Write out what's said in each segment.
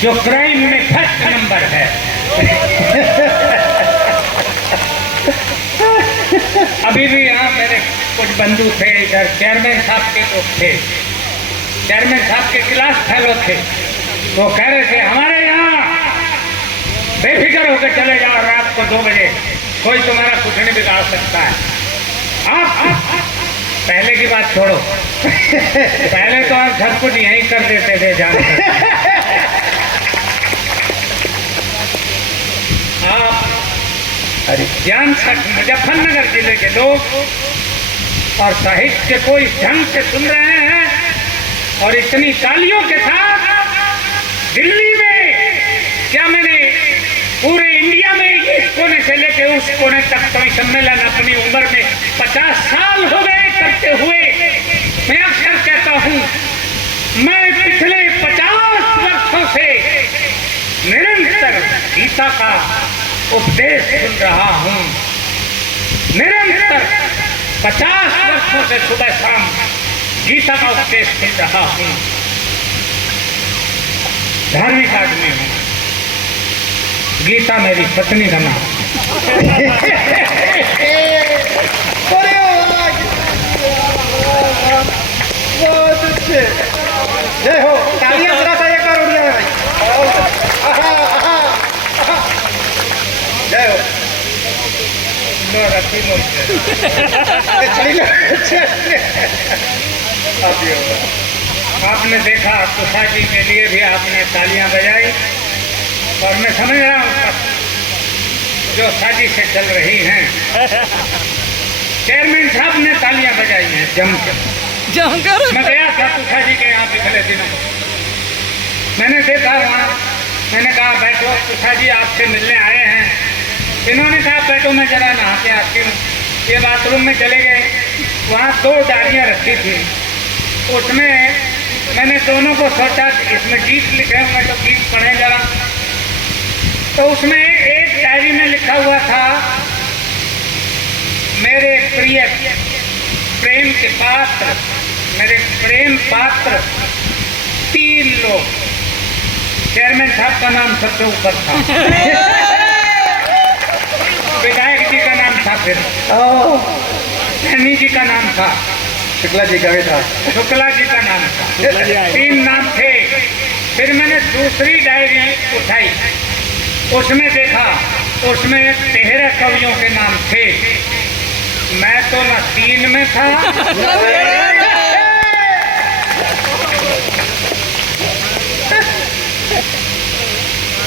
जो क्राइम में first number है। अभी भी यहाँ मेरे कुछ बंधु थे, इधर चेयरमैन साहब के लोग थे, चेयरमैन साहब के क्लास फेलो थे, वो कह रहे थे हमारे यहाँ बेफिक्र होकर चले जाओ, रात को 2 बजे कोई तुम्हारा कुछ नहीं बिगाड़ सकता है। आप पहले की बात छोड़ो, पहले तो आप सब कुछ यहीं कर देते थे जानकर। आप मुजफ्फरनगर जिले के लोग और साहित्य को इस ढंग से सुन रहे हैं और इतनी तालियों के साथ दिल्ली में, क्या मैंने पूरे इंडिया में इस कोने से लेके उस कोने तक कोई सम्मेलन अपनी उम्र में 50 साल हो गए करते हुए, मैं अक्सर कहता हूँ मैं पिछले 50 वर्षों से निरंतर गीता का उपदेश सुन रहा हूँ, निरंतर 50 वर्षों से सुबह शाम गीता का उपदेश सुन रहा हूँ। धार्मिक आदमी हूँ, गीता मेरी पत्नी का नाम। बहुत अच्छे, जय हो। तालियां जरा सा एक बार उड़िया भाई। जय हो। आपने देखा तुषा जी के लिए भी आपने तालियां बजाई और मैं समझ रहा हूँ जो साजिशें चल रही हैं। चेयरमैन साहब ने तालियां बजाई हैं जमकर। मैं गया था तुषा जी के यहाँ पिछले दिनों, मैंने देखा वहाँ, मैंने कहा बैठो तुषा जी आपसे मिलने आए हैं। इन्होंने कहा बैठो मैं जरा नहा के आती हूँ। ये बाथरूम में चले गए, वहाँ 2 डायरियाँ रखी थी, उसमें मैंने दोनों को सोचा इसमें गीत लिखे हुए तो गीत पढ़े जरा। तो उसमें एक डायरी में लिखा हुआ था मेरे प्रिय प्रेम के पात्र, मेरे प्रेम पात्र 3 लोग। चेयरमैन साहब का नाम सबसे ऊपर था, विधायक जी का नाम था, फिर सैनी जी का नाम था, शुक्ला जी का भी था, शुक्ला जी का नाम था, 3 नाम थे। फिर मैंने दूसरी डायरी उठाई, उसमें देखा उसमें 13 कवियों के नाम थे। मैं तो न 3 में था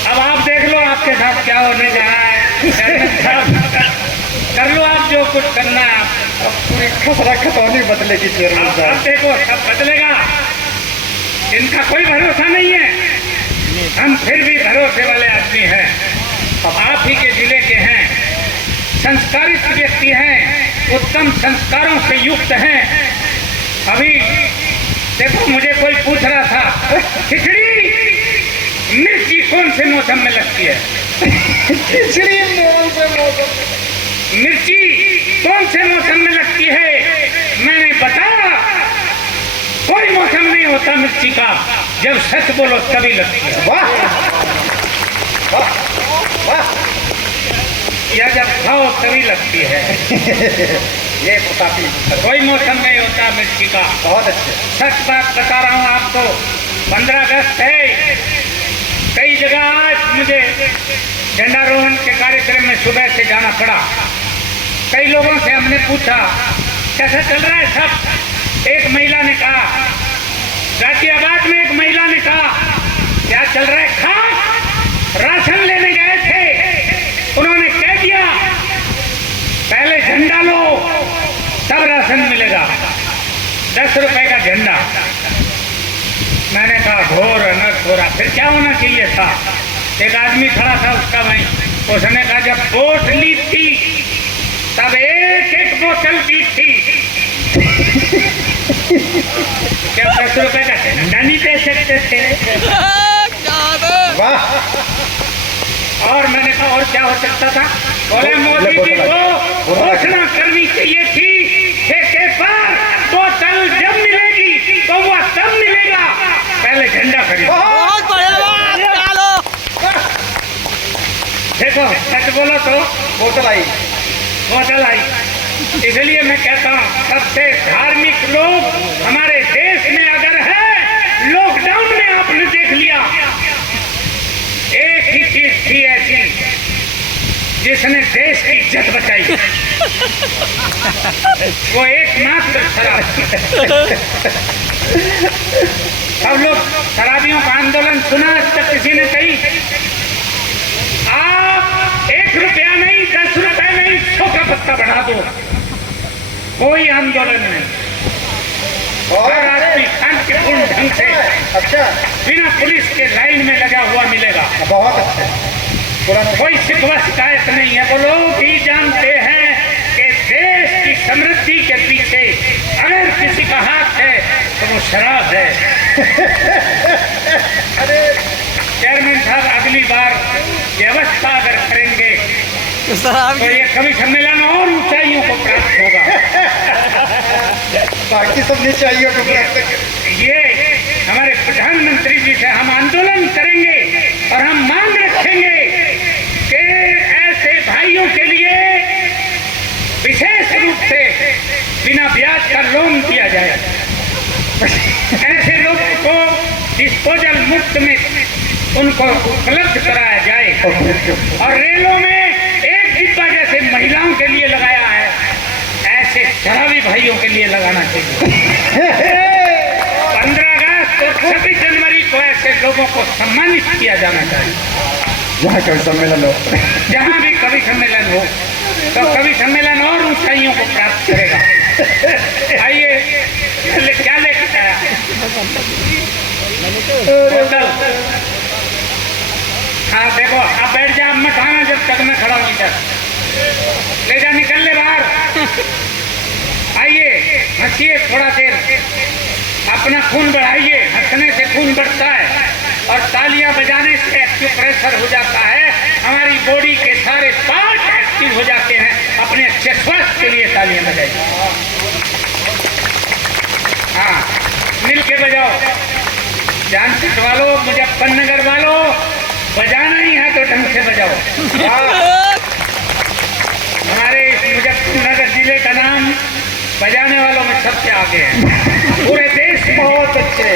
अब आप देख लो आपके साथ क्या होने जा रहा है। कर लो आप जो कुछ करना है। अब पूरी खतरा खतौनी बदलेगी चेयरमैन अब साहब। देखो सब बदलेगा, इनका कोई भरोसा नहीं है, हम फिर भी भरोसे वाले आदमी हैं। अब आप ही के जिले के हैं, संस्कारित व्यक्ति हैं, उत्तम संस्कारों से युक्त हैं। अभी देखो मुझे कोई पूछ रहा था खिचड़ी मिर्ची कौन से मौसम में लगती है? खिचड़ी कौन से मौसम, मिर्ची कौन से मौसम में लगती है? मैंने बताया कोई मौसम नहीं होता मिर्ची का, जब सच बोलो तभी लगती है। वाह वाह वाह, या जब खाओ तभी लगती है। ये तो काफी कोई मौसम नहीं होता मिर्ची का। बहुत अच्छे। सच बात बता रहा हूँ आपको, 15 अगस्त है, कई जगह आज मुझे झंडारोहण के कार्यक्रम में सुबह से जाना पड़ा। कई लोगों से हमने पूछा कैसा चल रहा है सब। एक महिला ने कहा, गाजियाबाद में एक महिला ने कहा क्या चल रहा है? खास राशन लेने गए थे, उन्होंने कह दिया पहले झंडा लो तब राशन मिलेगा, 10 रुपए का झंडा। मैंने कहा घोर अनर्थ हो रहा। फिर क्या होना चाहिए था? एक आदमी खड़ा था उसका भाई, उसने कहा जब वोट ली थी तब 1-1 बोतल दी थी। क्या 10 रुपए का झंडा नहीं दे सकते थे? वाह। और मैंने कहा और क्या हो सकता था? बोले मोदी जी को घोषणा करनी चाहिए थी ठेके पर बोतल जब मिलेगी तो वह तब मिलेगा, पहले झंडा खरीदो। बहुत बढ़िया बात। सच बोलो तो बोतल आई। बोतल आई। इसलिए मैं कहता हूँ सबसे धार्मिक लोग हमारे देश में अगर है, लॉकडाउन में आपने देख लिया, एक ही चीज थी ऐसी जिसने देश की इज्जत बचाई, वो एकमात्र शराब। सब लोग शराबियों का आंदोलन सुना आज तक किसी ने कही? आप 1 रुपया नहीं, 10 रुपए नहीं, 100 का पत्ता बढ़ा दो, कोई आंदोलन नहीं। और आदमी शांतिपूर्ण ढंग से अच्छा, बिना पुलिस के लाइन में लगा हुआ मिलेगा। बहुत अच्छा। कोई शिकवा शिकायत नहीं है। वो लोग ही जानते हैं कि देश की समृद्धि के पीछे अगर किसी का हाथ है तो वो शराब है। चेयरमैन साहब अगली बार व्यवस्था अगर करेंगे तो ये कवि सम्मेलन और ऊंचाइयों को प्राप्त होगा। बाकी सब नीचाइयों को प्राप्त करें। ये हमारे प्रधानमंत्री जी से हम आंदोलन करेंगे और हम मांग रखेंगे कि ऐसे भाइयों के लिए विशेष रूप से बिना ब्याज का लोन दिया जाए। ऐसे लोगों को डिस्पोजल मुफ्त में उनको उपलब्ध कराया जाए। और रेलों में एक डिब्बा जैसे महिलाओं के लिए लगाया है, ऐसे शराबी भाइयों के लिए लगाना चाहिए। 15 अगस्त और 26 जनवरी को ऐसे लोगों को सम्मानित किया जाना चाहिए। जहाँ कवि सम्मेलन हो, जहाँ भी कवि सम्मेलन हो तो कवि सम्मेलन और ऊंचाइयों को प्राप्त करेगा। आइए, क्या लेके आया? बोतल। हाँ देखो, अब बैठ जा, अब मत आना जब तक मैं खड़ा हूँ इधर। ले जा, निकल ले बाहर। आइए, हंसिए थोड़ा देर, अपना खून बढ़ाइए। हंसने से खून बढ़ता है और तालियां बजाने से एक्यूप्रेशर हो जाता है। हमारी बॉडी के सारे पार्ट एक्टिव हो जाते हैं। अपने अच्छे स्वास्थ्य के लिए तालियां बजाइए। हाँ, मिल के बजाओ। जानकीपुर वालों, मुजफ्फरनगर वालों, बजाना ही है तो ढंग से बजाओ। हमारे इस मुजफ्फरनगर जिले का नाम बजाने वालों में सबसे आगे है पूरे देश में। बहुत अच्छे।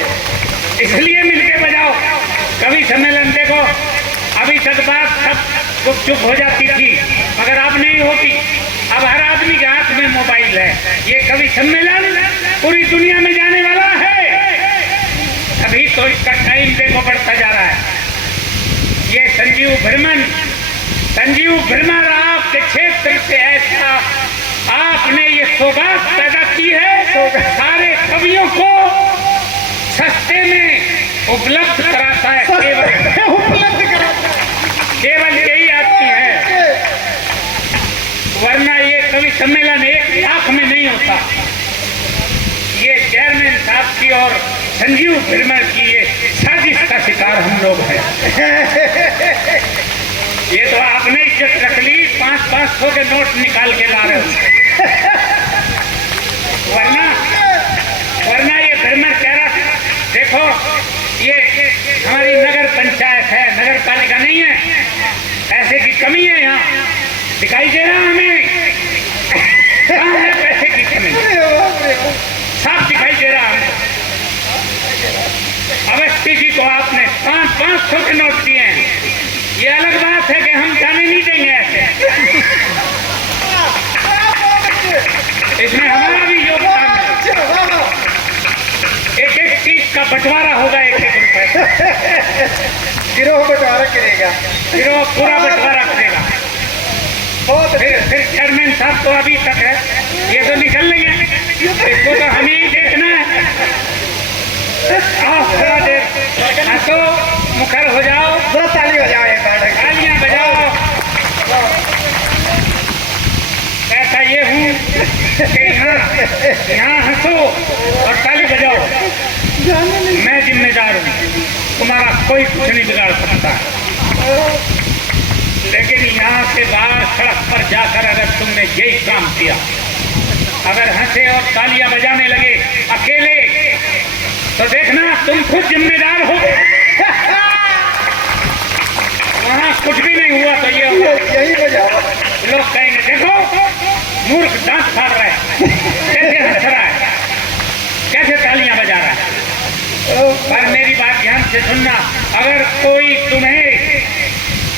इसलिए मिलके बजाओ। कवि सम्मेलन देखो, अभी तक बात सब चुप हो जाती थी, मगर अब नहीं होती। अब हर आदमी के हाथ में मोबाइल है। ये कवि सम्मेलन पूरी दुनिया में जाने वाला है। अभी तो इसका टाइम देखो बढ़ता जा रहा है। ये संजीव भ्रमर आपके क्षेत्र से ऐसा आपने ये सौगात पैदा की है, सारे कवियों को सस्ते में उपलब्ध कराता है। केवल यही आती है, वरना ये कवि सम्मेलन 1 लाख में नहीं होता। ये चेयरमैन साहब की और संजीव भ्रमर की ये साजिश का शिकार हम लोग हैं। ये तो आपने इज्जत रख ली, 500 के नोट निकाल के ला रहे हो। वरना ये भ्रमर कह रहा था, देखो ये हमारी नगर पंचायत है, नगर पालिका नहीं है, पैसे की कमी है यहाँ, दिखाई दे रहा हमें। कहाँ है पैसे की कमी? साफ दिखाई दे रहा हमें। अवस्थी जी को आपने 500 के नोट दिए हैं। ये अलग बात है कि हम जाने नहीं देंगे ऐसे। इसमें हमारा भी योगदान है। एक चीज का बंटवारा होगा, 1-1 रुपए। गिरोह बंटवारा करेगा, गिरोह पूरा बंटवारा करेगा। फिर चेयरमैन साहब तो अभी तक है, ये तो निकल लेंगे, इसको तो हमें ही देखना है। आओ थोड़ा देर हंसो, मुखर हो जाओ, ताली बजाओ, एक बार तालियां बजाओ। कहता ये हूँ कि यहाँ हंसो और ताली बजाओ। मैं जिम्मेदार हूँ, तुम्हारा कोई कुछ नहीं बिगाड़ सकता। लेकिन यहाँ से बाहर सड़क पर जाकर अगर तुमने यही काम किया, अगर हंसे और तालियां बजाने लगे अकेले, तो देखना तुम खुद जिम्मेदार हो। वहाँ कुछ भी नहीं हुआ तो ये दांत फाड़ रहा है, कैसे हंस रहा है, कैसे तालियां बजा रहा है। पर मेरी बात ध्यान से सुनना, अगर कोई तुम्हें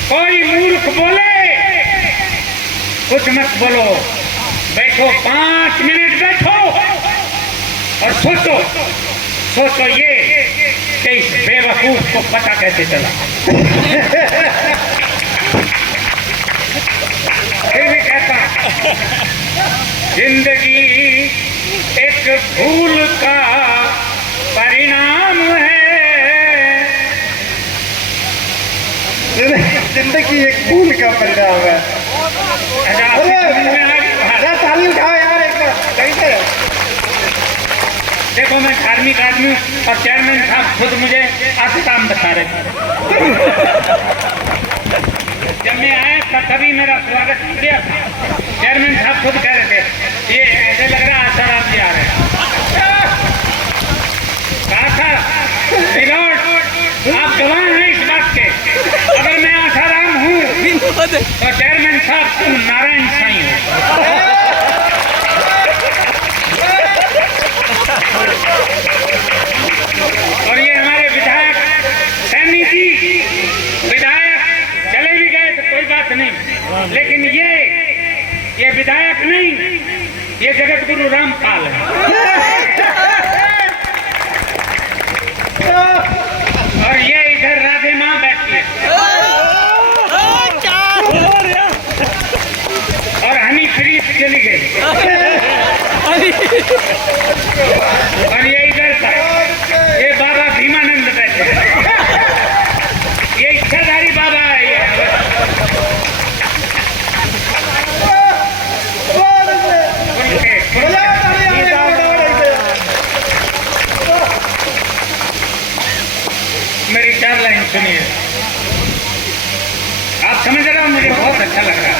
कोई मूर्ख बोले, कुछ मत बोलो, बैठो 5 मिनट बैठो और सोचो ये कि इस बेवकूफ को पता कैसे चला। फिर भी कहता, जिंदगी एक भूल का परिणाम है। जिंदगी एक भूल का परिणाम है। अरे ताली उठाओ यार एक बार, कैसे? देखो मैं धार्मिक आदमी हूँ और चेयरमैन साहब खुद मुझे आसाम बता रहे थे। जब मैं आया था तभी मेरा स्वागत किया। चेयरमैन साहब खुद कह रहे थे ये ऐसे लग रहा है आसाराम जी आ रहे हैं। कहा था रिलॉर्ड आप गवाह हैं इस बात के, अगर मैं आसाराम हूँ तो चेयरमैन साहब तुम नारायण साईं हो। और ये हमारे विधायक सैनी जी, विधायक चले भी गए तो कोई बात नहीं, लेकिन ये विधायक नहीं, ये जगत गुरु रामपाल है। और ये इधर राधे माँ बैठी है और हनी फ्रीज चली गई और ये इधर था, ये बाबा भीमानंद बैठे हैं। ये इच्छाधारी बाबा है ये। मेरी 4 लाइन सुनिए, आप समझ रहे हो, मुझे बहुत अच्छा लग रहा है।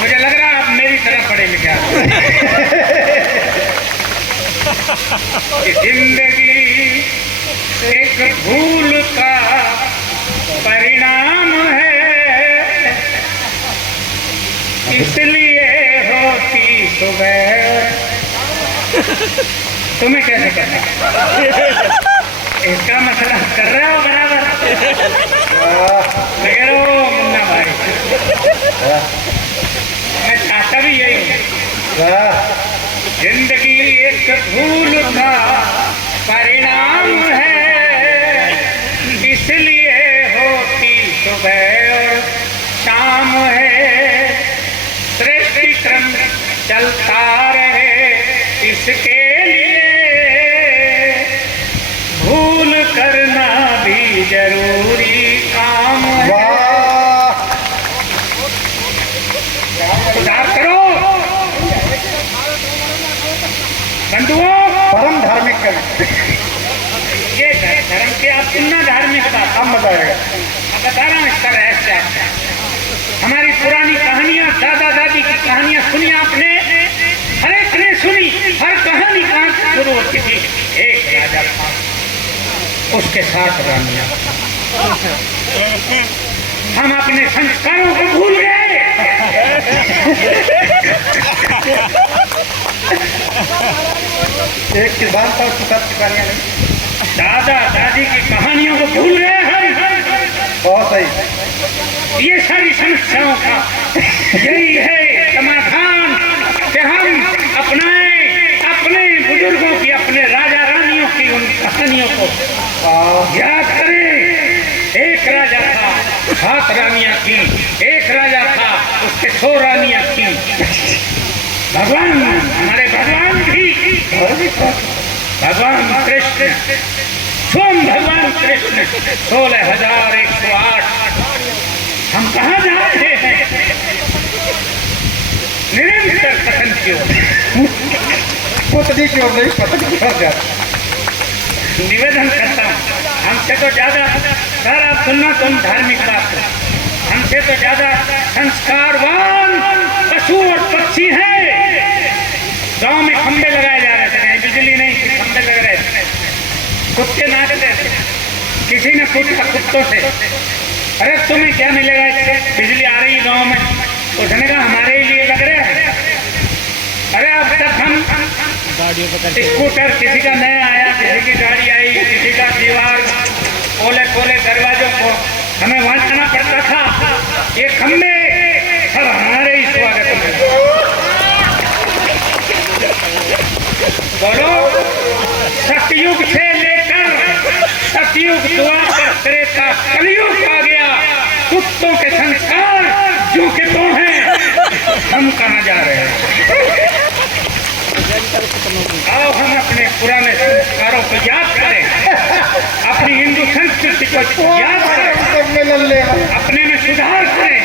मुझे लग रहा है आप मेरी तरह पढ़े लिखे जिंदगी एक भूल का परिणाम है, इसलिए होती सुबह। तुम्हें कैसे करना, इसका मसला कर रहे हो बराबर। लगे रहो मुन्ना भाई, मैं चाहता भी यही हूँ। जिंदगी एक भूल का परिणाम है, इसलिए होती सुबह और शाम है। सृष्टि क्रम चलता रहे इसके लिए, भूल करना भी जरूरी काम है। सुधार करो बंधुओं, परम धार्मिक कर ये धर्म के आप सुनना, धार्मिक बात हम बताएगा। अब बता रहा हूँ इसका रहस्य आपको। हमारी पुरानी कहानियां, दादा दादी की कहानियां सुनी आपने, हर एक ने सुनी। हर कहानी कहाँ से शुरू होती थी? एक राजा था, उसके साथ रानियां। हम अपने संस्कारों को भूल गए। एक किसान था, उसके साथ किसानियां नहीं। दादा दादी की कहानियों को भूल गए हम। बहुत सही। ये सारी समस्याओं का यही है समाधान कि हम अपनाएं अपने बुजुर्गों की, अपने राजा रानियों की उन कहानियों को याद करें। एक राजा था, 7 रानियां थी। एक राजा था, उसके 100 रानियां थी। भगवान, हमारे भगवान भी, भगवान कृष्ण, स्वयं भगवान कृष्ण 16,108। हम कहाँ जा रहे हैं? निरंतर पतन की ओर, पुतली की ओर नहीं, पतन की ओर जाता। निवेदन करता हूँ, हमसे तो ज्यादा, सर आप सुनना, तुम धार्मिक बात है, हमसे तो ज्यादा संस्कारवान पशु और पक्षी हैं। गांव में खंबे लगाए जा रहे थे, कहीं बिजली नहीं थी, खंबे लग रहे थे, कुत्ते नाचते थे। किसी ने पूछा कुत्तों से, अरे तुम्हें क्या मिलेगा इससे, बिजली आ रही गांव में? उसने कहा हमारे लिए लग रहा है। अरे अब तक हम स्कूटर, किसी का नया आया, किसी की गाड़ी आई, किसी का दीवार, पोले पोले दरवाजों को हमें वांचना पड़ता था। ये खम्भे सब हमारे ही स्वागत में। बोलो, सतयुग से लेकर सतयुग द्वापर त्रेता कलयुग आ गया, कुत्तों के संस्कार जो के तो हैं, हम कहाँ जा रहे हैं? आओ हम अपने पुराने संस्कारों को याद करें, अपनी हिंदू संस्कृति को याद करें, अपने में सुधार करें।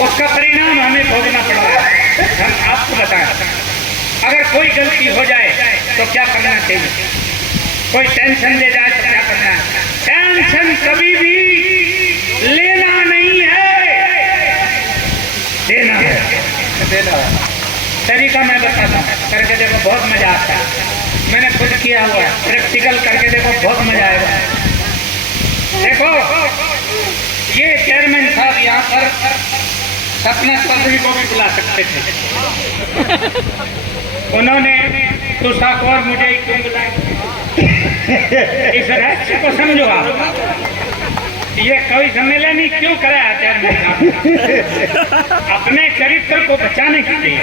उसका परिणाम हमें भोगना पड़ रहा है। हम आपको बताएं, अगर कोई गलती हो जाए तो क्या करना चाहिए? कोई टेंशन ले जाए तो क्या करना है? टेंशन कभी भी लेना नहीं है, देना है। तरीका मैं बताता हूँ, करके देखो, बहुत मजा आता है। मैंने खुद किया हुआ है, प्रैक्टिकल करके देखो, बहुत मजा आएगा। देखो, ये चेयरमैन साहब यहाँ पर सपना चौधरी को भी बुला सकते थे, उन्होंने तुषा को और मुझे ही क्यों बुलाया? इस रहस्य को समझो आप। ये कोई सम्मेलन ही क्यों कराया चेयरमैन साहब? अपने चरित्र को बचाने के लिए।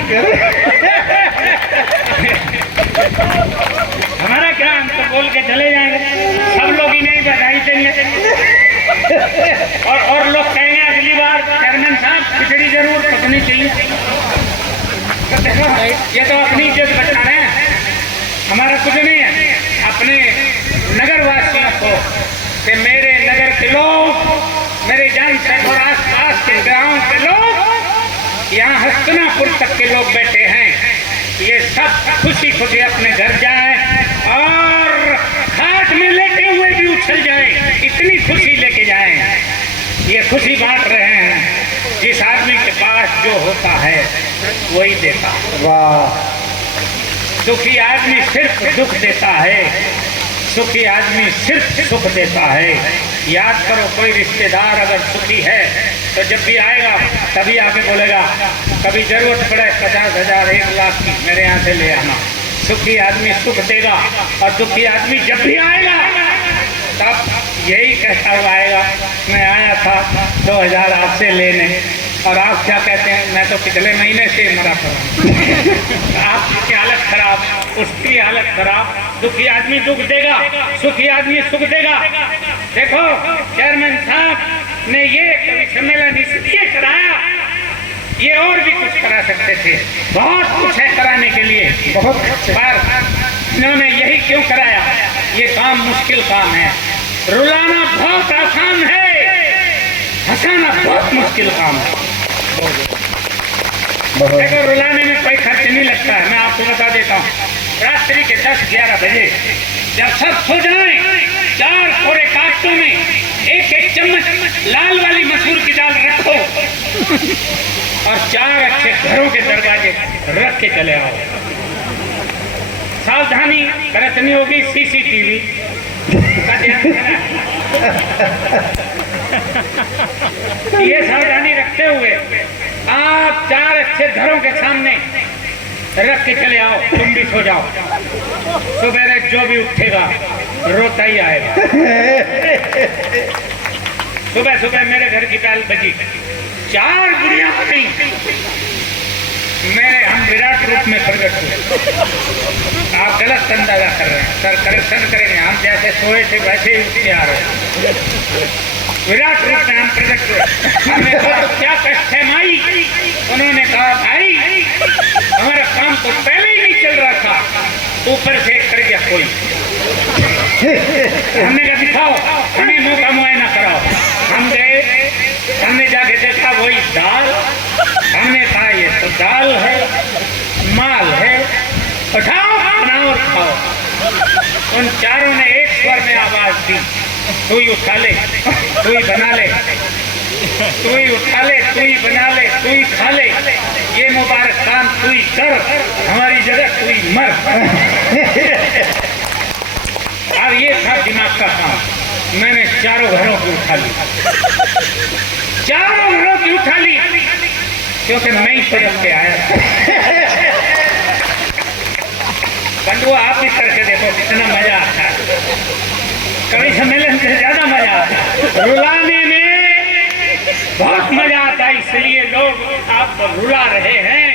हमारा क्या, हम तो बोल के चले जाएंगे, सब लोग ही नहीं बधाई देंगे, और लोग कहेंगे अगली बार चेयरमैन साहब खिचड़ी जरूर पकनी चाहिए। तो देखो, ये तो अपनी इज्जत बचा रहे हैं, हमारा कुछ नहीं है। अपने नगर वासियों को कि मेरे नगर के लोग, मेरे जान से और आसपास के गांव के लोग, यहाँ हस्तिनापुर तक के लोग बैठे हैं, ये सब खुशी खुशी अपने घर जाएं और खाट में लेटे हुए भी उछल जाएं, इतनी खुशी लेके जाएं। ये खुशी बांट रहे हैं। जिस आदमी के पास जो होता है वही देता है। वाह, दुखी आदमी सिर्फ दुख देता है, सुखी आदमी सिर्फ सुख देता है। याद करो, कोई रिश्तेदार अगर सुखी है तो जब भी आएगा तभी आके बोलेगा, कभी जरूरत पड़े 50,000 1 लाख की मेरे यहाँ से ले आना। सुखी आदमी सुख देगा, और दुखी आदमी जब भी आएगा तब यही कहता हुआ आएगा, मैं आया था 2,000 आपसे लेने, और आप क्या कहते हैं, मैं तो पिछले महीने से मरा था। आपकी हालत खराब, उसकी हालत खराब। दुखी आदमी दुख देगा, सुखी आदमी सुख देगा। देखो, चेयरमैन साहब ने ये कवि सम्मेलन इसलिए कराया, ये और भी कुछ करा सकते थे, बहुत कुछ है कराने के लिए, बहुत पर इन्होंने यही क्यों कराया? ये काम मुश्किल काम है। रुलाना बहुत आसान है, हंसाना बहुत मुश्किल काम है। देखो, रुलाने में कोई खर्च नहीं लगता है। मैं आपको बता देता हूँ, रात्रि के 10-11 बजे जब सब सो जाएं, 4 कोरे काटों में 1-1 चम्मच लाल वाली मसूर की दाल रखो और 4 अच्छे घरों के दरवाजे रख के चले आओ। सावधानी बरतनी होगी, CCTV का ध्यान रखना। ये सावधानी रखते हुए आप 4 अच्छे घरों के सामने रख के चले आओ, तुम भी सो जाओ। सुबह जो भी उठेगा रोता ही आएगा। सुबह सुबह मेरे घर की बैल बजी, 4 बुढ़ियां गई, हम विराट रूप में प्रकट हुए। आप गलत अंदाजा कर रहे हैं, सर करेक्शन करेंगे। हम जैसे सोए थे वैसे ही उठ के आ रहे हैं। विराट रूप में हम प्रकट हुए। हमने कहा, क्या कष्ट है माई? उन्होंने कहा, भाई हमारा काम तो पहले ही नहीं चल रहा था, ऊपर से कर गया कोई। हमने कहा, दिखाओ, हमें मुंह का मुआयना कराओ। हम गए, हमने जाके देखा वही दाल। हमने कहा, ये तो दाल है, माल है, उठाओ बनाओ और खाओ। उन चारों ने एक स्वर में आवाज दी, तू ही उठा ले, तू ही बना ले, तू ही उठा ले, तू ही बना ले, तू ही खा ले, ये मुबारक काम तू ही कर, हमारी जगह तू ही मर। और ये था दिमाग का काम। मैंने 4 घरों की उठा ली, 4 घरों की उठा ली। क्योंकि मैं ही सड़क के आया था। बंधुआ आप भी करके देखो कितना मजा आता है। कवि सम्मेलन से ज्यादा मजा आता है। रुलाने में बहुत मजा आता है, इसलिए लोग आपको रुला रहे हैं।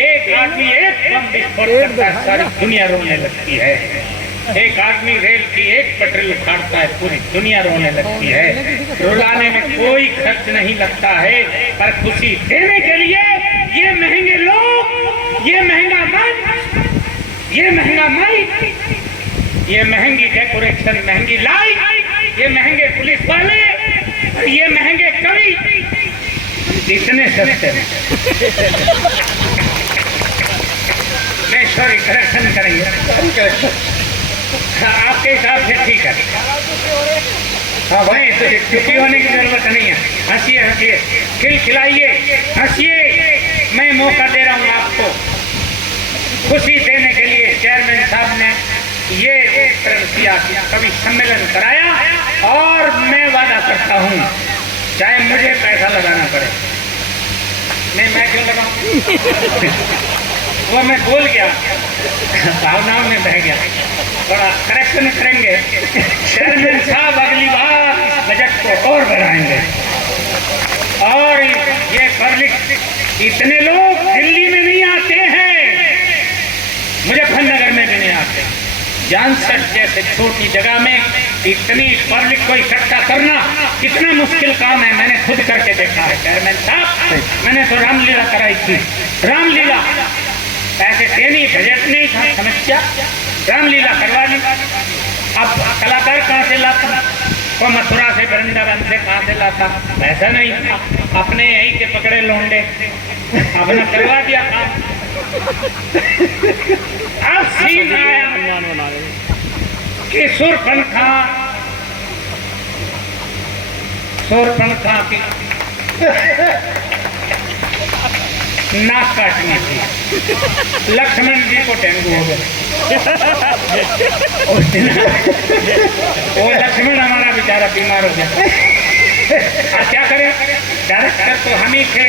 एक आदमी एक बम विस्फोट करता है, सारी दुनिया रोने लगती है। एक आदमी रेल की एक पटरी उखाड़ता है, पूरी दुनिया रोने लगती है। रुलाने में कोई खर्च नहीं लगता है, पर खुशी देने के लिए ये महंगे लोग, ये महंगा मंच, ये महंगा माइक, ये महंगी डेकोरेशन, महंगी लाइट, ये महंगे पुलिस वाले, ये महंगे कवि, इतने सस्ते नहीं, सॉरी करेक्शन करेंगे, आपके हिसाब से ठीक है। हाँ भाई, तो चुपी होने की जरूरत नहीं है। हंसिए हंसिए, खिलखिलाइए, हंसिए। मैं मौका दे रहा हूँ आपको खुशी देने के लिए। चेयरमैन साहब ने ये किया, कवि सम्मेलन कराया, और मैं वादा करता हूँ चाहे मुझे पैसा लगाना पड़े। नहीं, मैं क्यों लगाऊं? वो मैं बोल गया, भावनाओं में बह गया। बड़ा करेक्शन करेंगे चेयरमैन साहब, अगली बार इस बजट को और बढ़ाएंगे। और ये पब्लिक, इतने लोग दिल्ली में नहीं आते हैं, मुजफ्फरनगर में भी नहीं आते। जानसठ जैसे छोटी जगह में इतनी पब्लिक को इकट्ठा करना कितना मुश्किल काम है। मैंने खुद करके देखा है चेयरमैन साहब। मैंने तो रामलीला कराई थी, रामलीला, पैसे थे नहीं, बजट नहीं था, समस्या, रामलीला करवा ली। अब कलाकार कहाँ से लाता? वो मथुरा से, वृंदावन से कहाँ से लाता? पैसा नहीं था, अपने यहीं के पकड़े लौंडे, अपना करवा दिया काम। अब सीन आया कि सुरपंखा की नाक काटनी थी। लक्ष्मण जी को डेंगू हो गया। वो लक्ष्मण हमारा बेचारा बीमार हो गया। अब क्या करें? डायरेक्टर तो हम ही थे,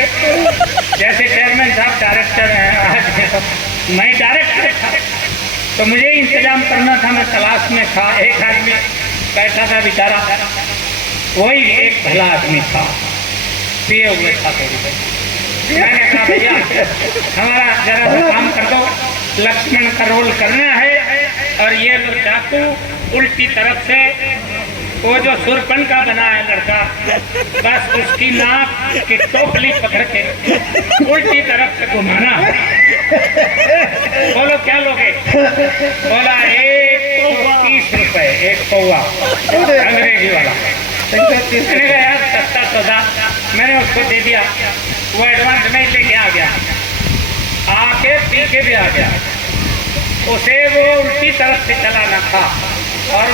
जैसे चेयरमैन साहब डायरेक्टर हैं, आज मैं डायरेक्टर था, तो मुझे इंतजाम करना था। मैं तलाश में था, एक आदमी बैठा था बेचारा, वही एक भला आदमी था, पिए हुए था थोड़ी। मैंने कहा भैया हमारा जरा सा काम कर दो, लक्ष्मण का रोल करना है, और ये लो चाकू, उल्टी तरफ से वो जो सुरपन का बना है लड़का, बस उसकी नाक की टोपली पकड़ के उल्टी तरफ से घुमाना। बोलो क्या लोगे? बोला 130 रुपए एक पौवा, अंग्रेजी वाला। मैंने कहा यार सस्ता सौदा, मैंने उसको दे दिया। वो एडवांस में लेके आ गया, आके पी के भी आ गया। उसे वो उल्टी तरफ से चलाना था, और